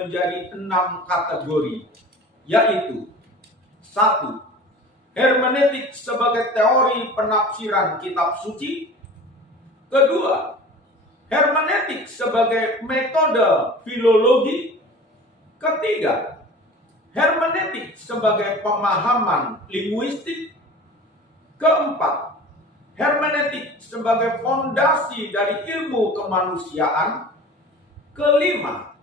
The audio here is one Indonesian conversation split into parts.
menjadi 6 kategori, yaitu 1. Hermeneutik sebagai teori penafsiran kitab suci. Kedua, hermeneutik sebagai metode filologi. Ketiga, hermeneutik sebagai pemahaman linguistik. Keempat, hermeneutik sebagai fondasi dari ilmu kemanusiaan. Kelima,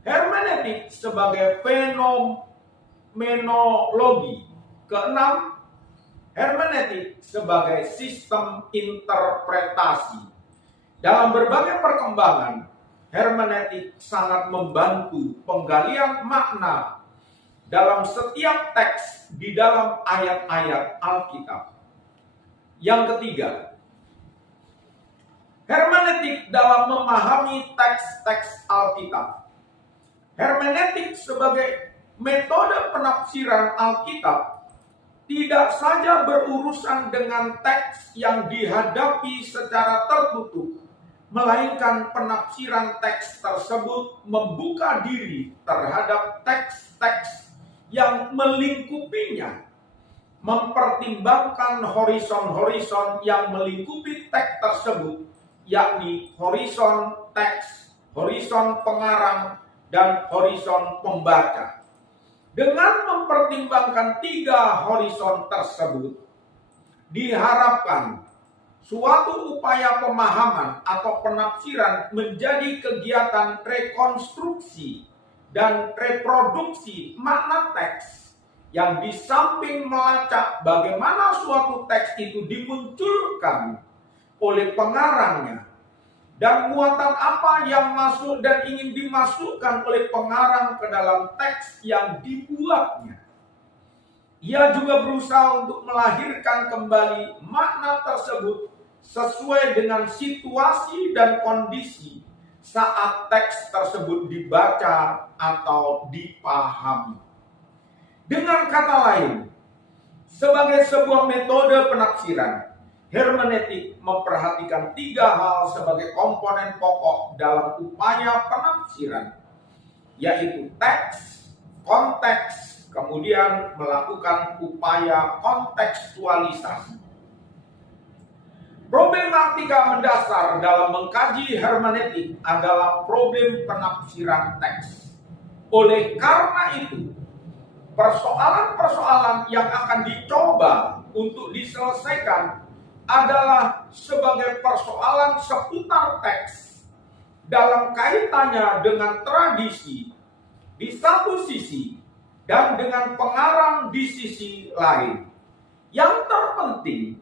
hermeneutik sebagai fenomenologi. Keenam, hermeneutik sebagai sistem interpretasi. Dalam berbagai perkembangan, hermeneutik sangat membantu penggalian makna dalam setiap teks di dalam ayat-ayat Alkitab. Yang ketiga, hermeneutik dalam memahami teks-teks Alkitab. Hermeneutik sebagai metode penafsiran Alkitab tidak saja berurusan dengan teks yang dihadapi secara tertutup, melainkan penafsiran teks tersebut membuka diri terhadap teks-teks yang melingkupinya, mempertimbangkan horizon-horizon yang melingkupi teks tersebut, yakni horizon teks, horizon pengarang, dan horizon pembaca. Dengan mempertimbangkan 3 horizon tersebut, diharapkan suatu upaya pemahaman atau penafsiran menjadi kegiatan rekonstruksi dan reproduksi makna teks yang di samping melacak bagaimana suatu teks itu dimunculkan oleh pengarangnya dan muatan apa yang masuk dan ingin dimasukkan oleh pengarang ke dalam teks yang dibuatnya. Ia juga berusaha untuk melahirkan kembali makna tersebut sesuai dengan situasi dan kondisi saat teks tersebut dibaca atau dipahami. Dengan kata lain, sebagai sebuah metode penafsiran, hermeneutik memperhatikan 3 hal sebagai komponen pokok dalam upaya penafsiran, yaitu teks, konteks, kemudian melakukan upaya kontekstualisasi. Problematika mendasar dalam mengkaji hermeneutik adalah problem penafsiran teks. Oleh karena itu, persoalan-persoalan yang akan dicoba untuk diselesaikan adalah sebagai persoalan seputar teks dalam kaitannya dengan tradisi di satu sisi dan dengan pengarang di sisi lain. Yang terpenting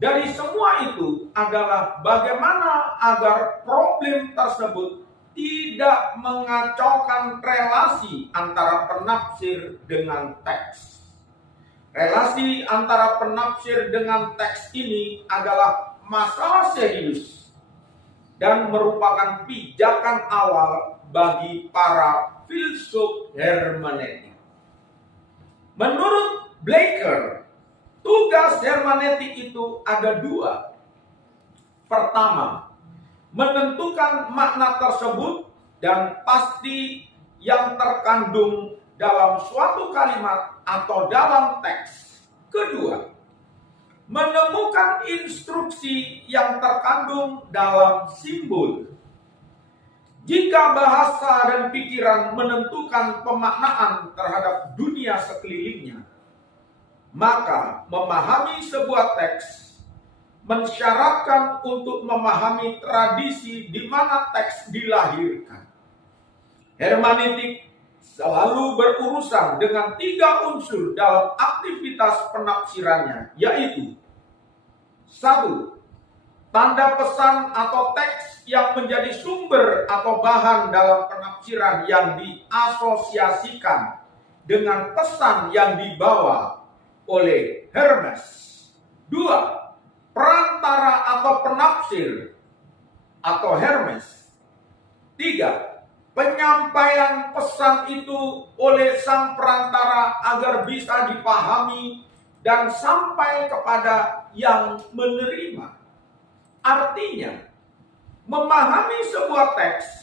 dari semua itu adalah bagaimana agar problem tersebut tidak mengacaukan relasi antara penafsir dengan teks. Relasi antara penafsir dengan teks ini adalah masalah serius dan merupakan pijakan awal bagi para filsuf hermeneutik. Menurut Blacker, tugas hermeneutik itu ada 2. Pertama, menentukan makna tersebut dan pasti yang terkandung dalam suatu kalimat atau dalam teks. Kedua, menemukan instruksi yang terkandung dalam simbol. Jika bahasa dan pikiran menentukan pemaknaan terhadap dunia sekelilingnya, maka memahami sebuah teks mensyaratkan untuk memahami tradisi di mana teks dilahirkan. Hermeneutik selalu berurusan dengan 3 unsur dalam aktivitas penafsirannya, yaitu 1. Tanda pesan atau teks yang menjadi sumber atau bahan dalam penafsiran yang diasosiasikan dengan pesan yang dibawa oleh Hermes. 2. Perantara atau penafsir atau Hermes. 3. Penyampaian pesan itu oleh sang perantara agar bisa dipahami dan sampai kepada yang menerima. Artinya, memahami sebuah teks